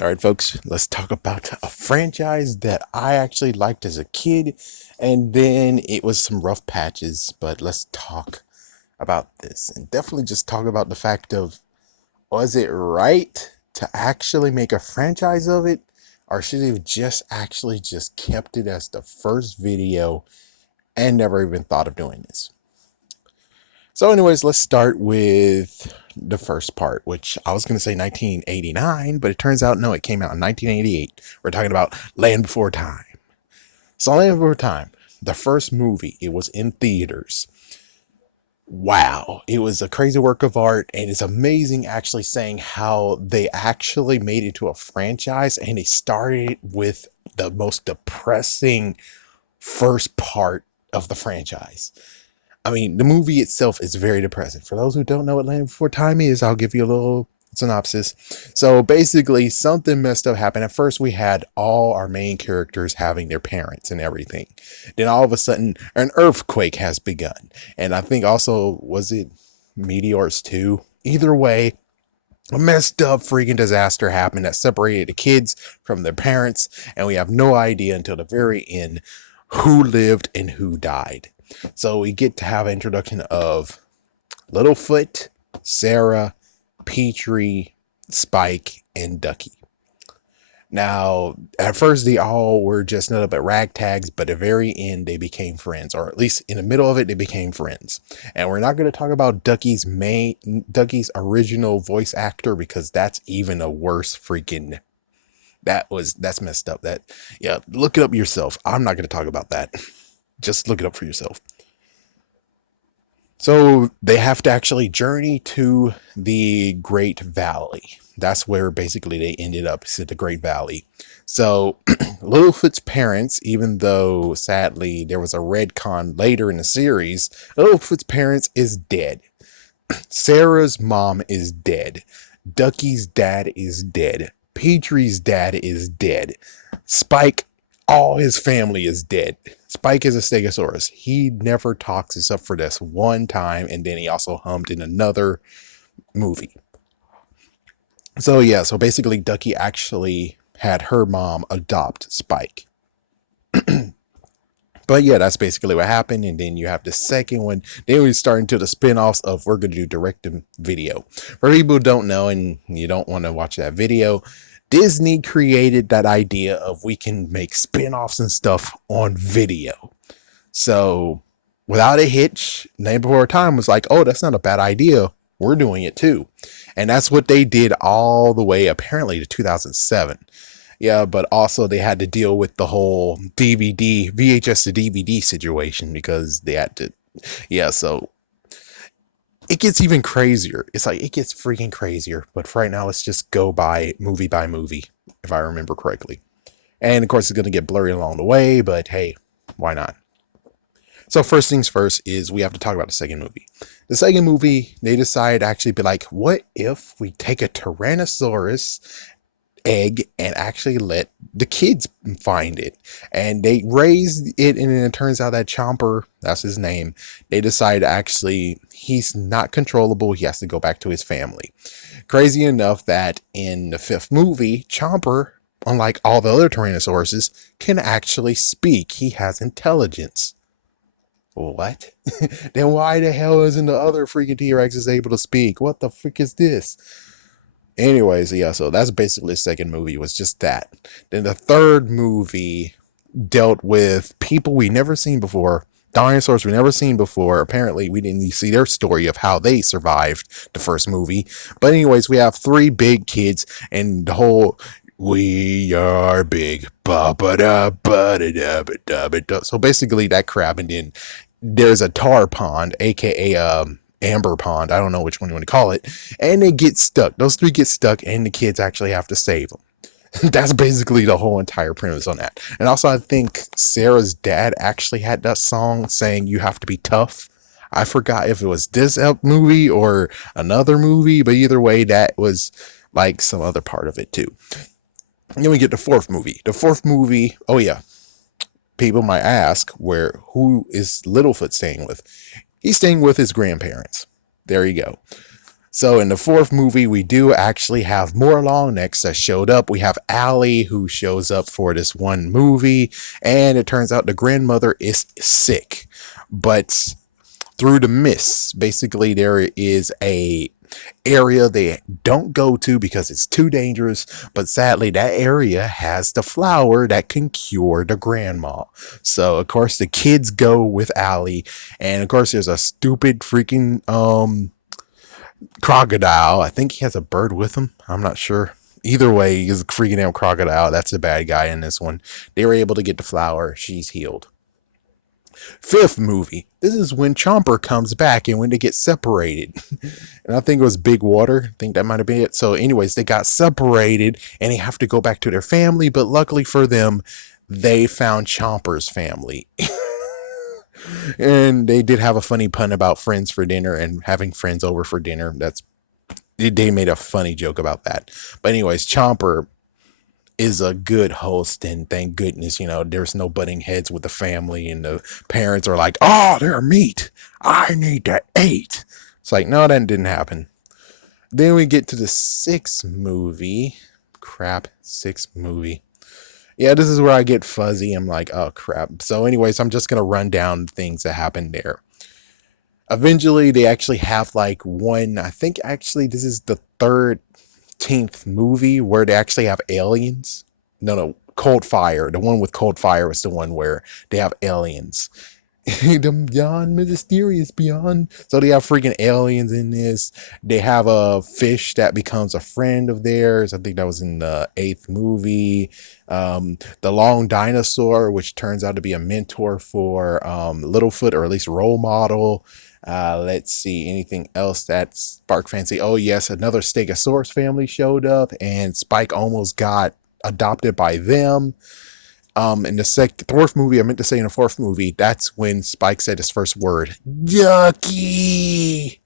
All right, folks, let's talk about a franchise that I actually liked as a kid, and then it was some rough patches, but let's talk about this and definitely just talk about the fact of was it right to actually make a franchise of it, or should they have just actually just kept it as the first video and never even thought of doing this? So, anyways, let's start with the first part, which I was going to say 1989, but it turns out no, it came out in 1988. We're talking about Land Before Time. So, Land Before Time, the first movie, it was in theaters. Wow, it was a crazy work of art, and it's amazing actually saying how they actually made it to a franchise and they started with the most depressing first part of the franchise. I mean, the movie itself is very depressing. For those who don't know what Land Before Time is, I'll give you a little synopsis. So basically, something messed up happened. At first, we had all our main characters having their parents and everything. Then all of a sudden, an earthquake has begun. And I think also, was it meteors too? Either way, a messed up freaking disaster happened that separated the kids from their parents. And we have no idea until the very end who lived and who died. So we get to have an introduction of Littlefoot, Sarah, Petrie, Spike, and Ducky. Now, at first, they all were just nothing but ragtags, but at the very end, they became friends, or at least in the middle of it, they became friends. And we're not going to talk about Ducky's original voice actor because that's even a worse freaking. That's messed up. Yeah, look it up yourself. I'm not going to talk about that. Just look it up for yourself. So they have to actually journey to the Great Valley. That's where basically they ended up, is at the Great Valley. So Littlefoot's parents, even though sadly there was a retcon later in the series, Littlefoot's parents is dead. Sarah's mom is dead. Ducky's dad is dead. Petrie's dad is dead. Spike, all his family is dead. Spike is a Stegosaurus. He never talks except for this one time, and then he also hummed in another movie. So yeah, so basically Ducky actually had her mom adopt Spike. But yeah, that's basically what happened. And then you have the second one. Then we start into the spin-offs of we're going to do direct to video. For people who don't know and you don't want to watch that video, Disney created that idea of we can make spin-offs and stuff on video. So without a hitch, Name Before Time was like, oh, that's not a bad idea. We're doing it too. And that's what they did all the way apparently to 2007. Yeah, but also they had to deal with the whole DVD, VHS to DVD situation because they had to, yeah, so it gets even crazier. It's like, it gets freaking crazier. But for right now, let's just go by movie, if I remember correctly. And of course, it's going to get blurry along the way, but hey, why not? So first things first is we have to talk about the second movie. The second movie, they decided to actually be like, what if we take a Tyrannosaurus egg and actually let the kids find it? And they raised it, and it turns out that Chomper, that's his name, they decide actually he's not controllable. He has to go back to his family. Crazy enough that in the fifth movie, Chomper, unlike all the other Tyrannosauruses, can actually speak. He has intelligence. What? Then why the hell isn't the other freaking T-Rex able to speak? What the frick is this? Anyways, yeah, so that's basically the second movie, was just that. Then the third movie dealt with people we never seen before, dinosaurs we never seen before. Apparently, we didn't see their story of how they survived the first movie. But anyways, we have three big kids and the whole we are big. So basically that crap, and then there's a tar pond, aka amber pond. I don't know which one you want to call it. And they get stuck. Those three get stuck, and the kids actually have to save them. That's basically the whole entire premise on that. And also, I think Sarah's dad actually had that song saying you have to be tough. I forgot if it was this movie or another movie, but either way, that was like some other part of it too. And then we get the fourth movie. The fourth movie, oh yeah, people might ask, who is Littlefoot staying with? He's staying with his grandparents. There you go. So in the fourth movie, we do actually have more long necks that showed up. We have Allie who shows up for this one movie, and it turns out the grandmother is sick. But through the mists, basically there is a area they don't go to because it's too dangerous, but sadly that area has the flower that can cure the grandma. So of course the kids go with Allie, and of course there's a stupid freaking crocodile. I think he has a bird with him. I'm not sure. Either way, he's a freaking damn crocodile. That's the bad guy in this one. They were able to get the flower. She's healed. Fifth movie. This is when Chomper comes back and when they get separated. And I think it was Big Water. I think that might have been it. So, anyways, they got separated and they have to go back to their family. But luckily for them, they found Chomper's family. And they did have a funny pun about friends for dinner and having friends over for dinner. They made a funny joke about that. But anyways, Chomper is a good host, and thank goodness, there's no butting heads with the family, and the parents are like, oh, they're meat. I need to eat. It's like, no, that didn't happen. Then we get to the sixth movie. Crap, sixth movie. Yeah, this is where I get fuzzy. I'm like, oh crap. So anyways, I'm just going to run down things that happened there. Eventually, they actually have like one, I think actually this is the 13th movie where they actually have aliens. No, Cold Fire. The one with Cold Fire was the one where they have aliens. The beyond mysterious beyond. So they have freaking aliens in this. They have a fish that becomes a friend of theirs. I think that was in the 8th movie. The long dinosaur, which turns out to be a mentor for Littlefoot, or at least role model. Let's see, anything else that sparked fancy? Oh yes, another Stegosaurus family showed up, and Spike almost got adopted by them. In the fourth movie, I meant to say in the fourth movie, that's when Spike said his first word, yucky.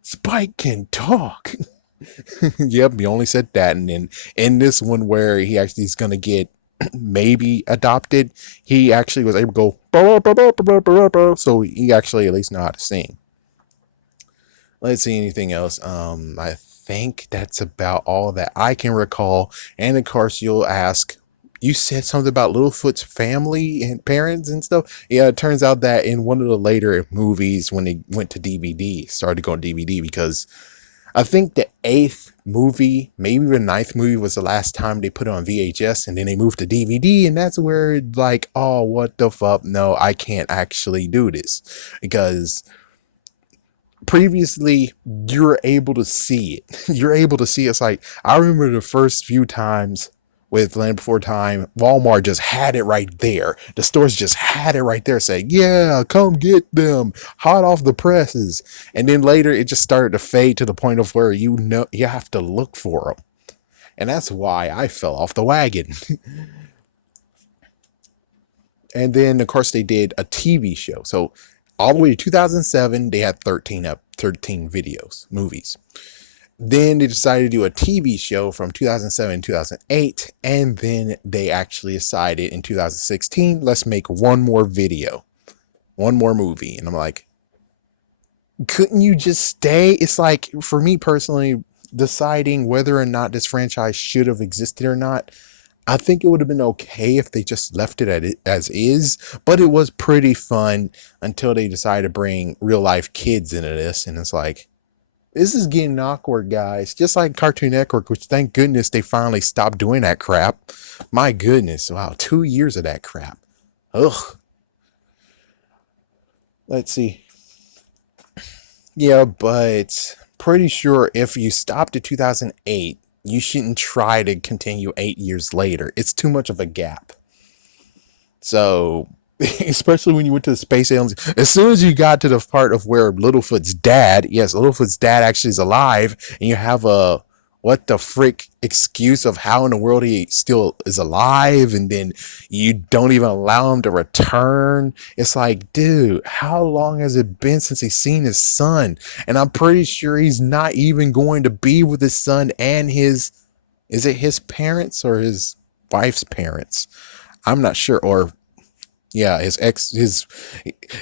Spike can talk. Yep, he only said that. And then in this one where he actually is going to get maybe adopted, he actually was able to go, "Bah, bah, bah, bah, bah, bah, bah," so he actually at least know how to sing. Let's see, anything else. I think that's about all that I can recall. And of course, you'll ask, you said something about Littlefoot's family and parents and stuff. Yeah, it turns out that in one of the later movies, when they went to DVD, started going DVD, because I think the 8th movie, maybe the 9th movie, was the last time they put it on VHS, and then they moved to DVD, and that's where like, oh, what the fuck? No, I can't actually do this, because previously you're able to see it. You're able to see it. It's like, I remember the first few times with Land Before Time, Walmart just had it right there. The stores just had it right there, saying, yeah, come get them, hot off the presses. And then later it just started to fade to the point of where you have to look for them. And that's why I fell off the wagon. And then of course they did a TV show. So all the way to 2007, they had 13 movies. Then they decided to do a TV show from 2007 to 2008, and then they actually decided in 2016, let's make one more movie. And I'm like, couldn't you just stay? It's like, for me personally, deciding whether or not this franchise should have existed or not, I think it would have been okay if they just left it as is, but it was pretty fun until they decided to bring real life kids into this, and it's like, this is getting awkward, guys. Just like Cartoon Network, which thank goodness they finally stopped doing that crap. My goodness, wow, 2 years of that crap. Ugh. Let's see. Yeah, but pretty sure if you stopped at 2008, you shouldn't try to continue 8 years later. It's too much of a gap. So, especially when you went to the space aliens, as soon as you got to the part of where Littlefoot's dad, yes, Littlefoot's dad actually is alive, and you have a what the frick excuse of how in the world he still is alive, and then you don't even allow him to return. It's like, dude, how long has it been since he's seen his son? And I'm pretty sure he's not even going to be with his son and is it his parents or his wife's parents? I'm not sure. Or yeah, his ex, his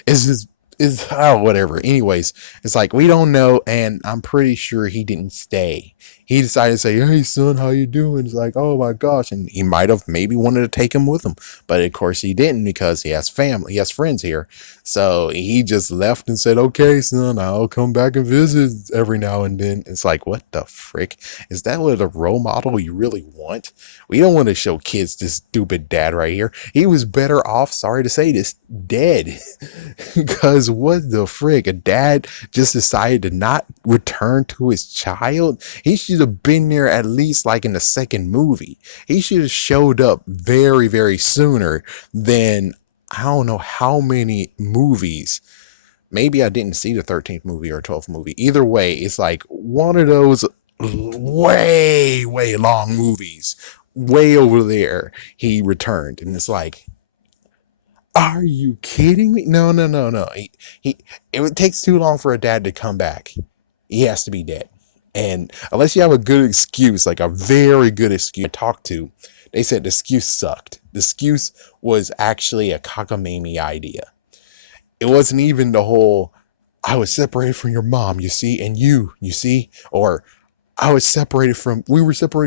is his Is oh whatever. Anyways, it's like we don't know, and I'm pretty sure he didn't stay. He decided to say, "Hey son, how you doing?" It's like, "Oh my gosh," and he might have maybe wanted to take him with him, but of course he didn't because he has family, he has friends here. So he just left and said, "Okay, son, I'll come back and visit every now and then." It's like, what the frick? Is that what a role model you really want? We don't want to show kids this stupid dad right here. He was better off, sorry to say this, dead. Because what the frick? A dad just decided to not return to his child? He should have been there at least like in the second movie. He should have showed up very, very sooner than I don't know how many movies. Maybe I didn't see the 13th movie or 12th movie. Either way, it's like one of those way, way long movies. Way over there, he returned. And it's like, are you kidding me? No, no, no, no. He it takes too long for a dad to come back. He has to be dead. And unless you have a good excuse, like a very good excuse I talked to, they said the excuse sucked. The excuse was actually a cockamamie idea. It wasn't even the whole, I was separated from your mom, you see, and you see, or we were separated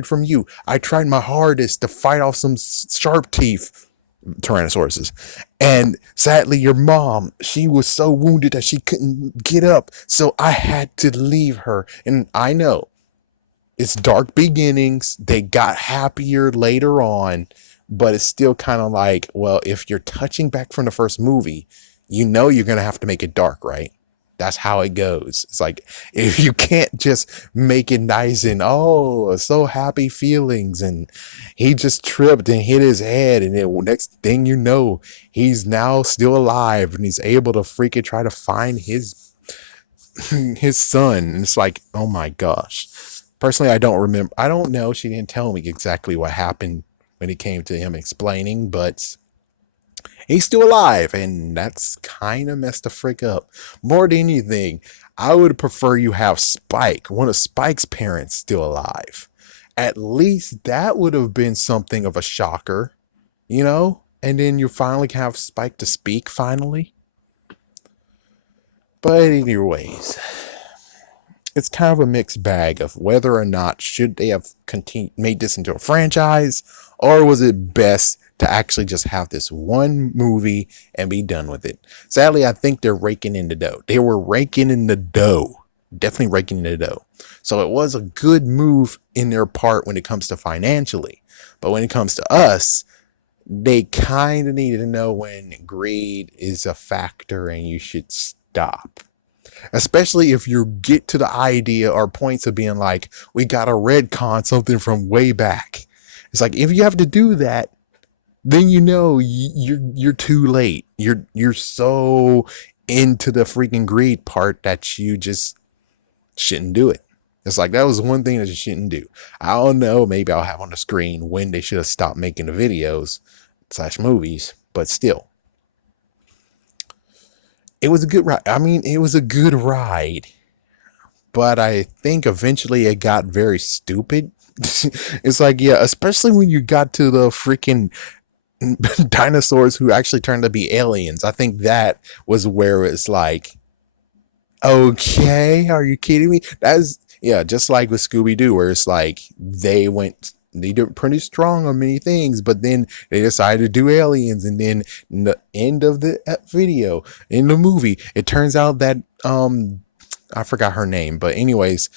from you. I tried my hardest to fight off some sharp teeth Tyrannosauruses. And sadly, your mom, she was so wounded that she couldn't get up. So I had to leave her. And I know it's dark beginnings. They got happier later on, but it's still kind of like, well, if you're touching back from the first movie, you know you're going to have to make it dark, right? That's how it goes. It's like, if you can't just make it nice and oh, so happy feelings, and he just tripped and hit his head, and then next thing you know, he's now still alive and he's able to freaking try to find his son. And it's like, oh my gosh. Personally, I don't remember. I don't know. She didn't tell me exactly what happened when it came to him explaining, but he's still alive, and that's kind of messed the frick up. More than anything, I would prefer you have Spike, one of Spike's parents, still alive. At least that would have been something of a shocker, you know? And then you finally have Spike to speak finally. But anyways, it's kind of a mixed bag of whether or not should they have made this into a franchise, or was it best to actually just have this one movie and be done with it. Sadly, I think they're raking in the dough. They were raking in the dough. Definitely raking in the dough. So it was a good move in their part when it comes to financially. But when it comes to us, they kind of need to know when greed is a factor and you should stop. Especially if you get to the idea or points of being like, we got to retcon something from way back. It's like, if you have to do that, then you know you're too late. You're so into the freaking greed part that you just shouldn't do it. It's like, that was one thing that you shouldn't do. I don't know, maybe I'll have on the screen when they should have stopped making the videos / movies, but still. It was a good ride. I mean, it was a good ride, but I think eventually it got very stupid. It's like, yeah, especially when you got to the freaking dinosaurs who actually turned to be aliens. I think that was where it's like, okay, are you kidding me? That's, yeah, just like with Scooby-Doo, where it's like they did pretty strong on many things, but then they decided to do aliens, and then in the end of the video, in the movie, it turns out that I forgot her name, but anyways,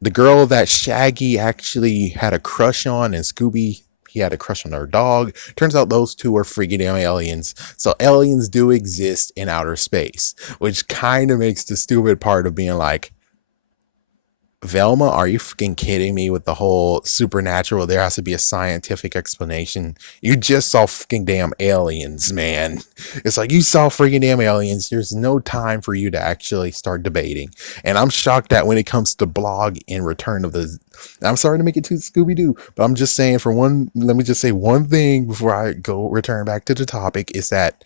the girl that Shaggy actually had a crush on, and Scooby, he had a crush on her dog. Turns out those two are freaking damn aliens. So aliens do exist in outer space, which kind of makes the stupid part of being like, Velma, are you freaking kidding me with the whole supernatural? There has to be a scientific explanation. You just saw freaking damn aliens, man. It's like, you saw freaking damn aliens. There's no time for you to actually start debating. And I'm shocked that when it comes to blog in Return of the... I'm sorry to make it too Scooby-Doo, but I'm just saying, for one, let me just say one thing before I go return back to the topic, is that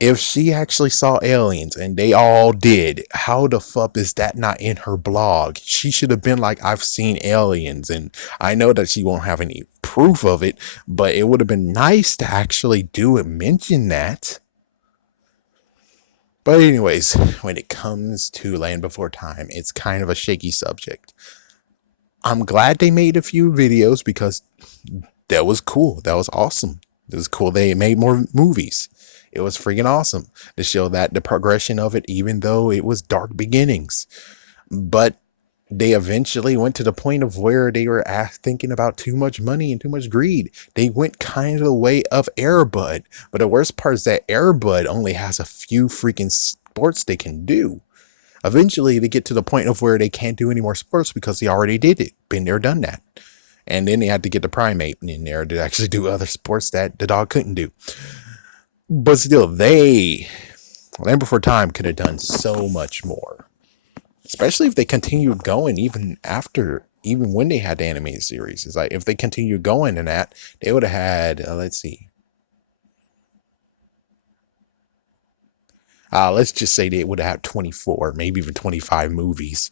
if she actually saw aliens, and they all did, how the fuck is that not in her blog? She should have been like, I've seen aliens. And I know that she won't have any proof of it, but it would have been nice to actually do it, mention that. But anyways, when it comes to Land Before Time, it's kind of a shaky subject. I'm glad they made a few videos because that was cool. That was awesome. It was cool. They made more movies. It was freaking awesome to show that the progression of it, even though it was dark beginnings. But they eventually went to the point of where they were thinking about too much money and too much greed. They went kind of the way of Airbud. But the worst part is that Airbud only has a few freaking sports they can do. Eventually, they get to the point of where they can't do any more sports because they already did it. Been there, done that. And then they had to get the primate in there to actually do other sports that the dog couldn't do. But still, Land Before Time could have done so much more. Especially if they continued going even when they had the animated series. It's like if they continued going in that, they would have had, let's see. Let's just say they would have had 24, maybe even 25 movies.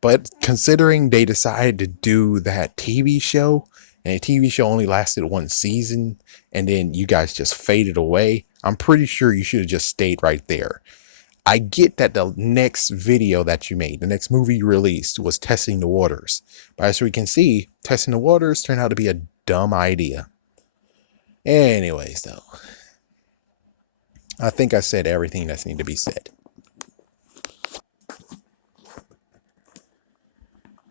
But considering they decided to do that TV show, and the TV show only lasted one season, and then you guys just faded away, I'm pretty sure you should have just stayed right there. I get that the next video that you made, the next movie you released was testing the waters. But as we can see, testing the waters turned out to be a dumb idea. Anyways, though, I think I said everything that's needed to be said.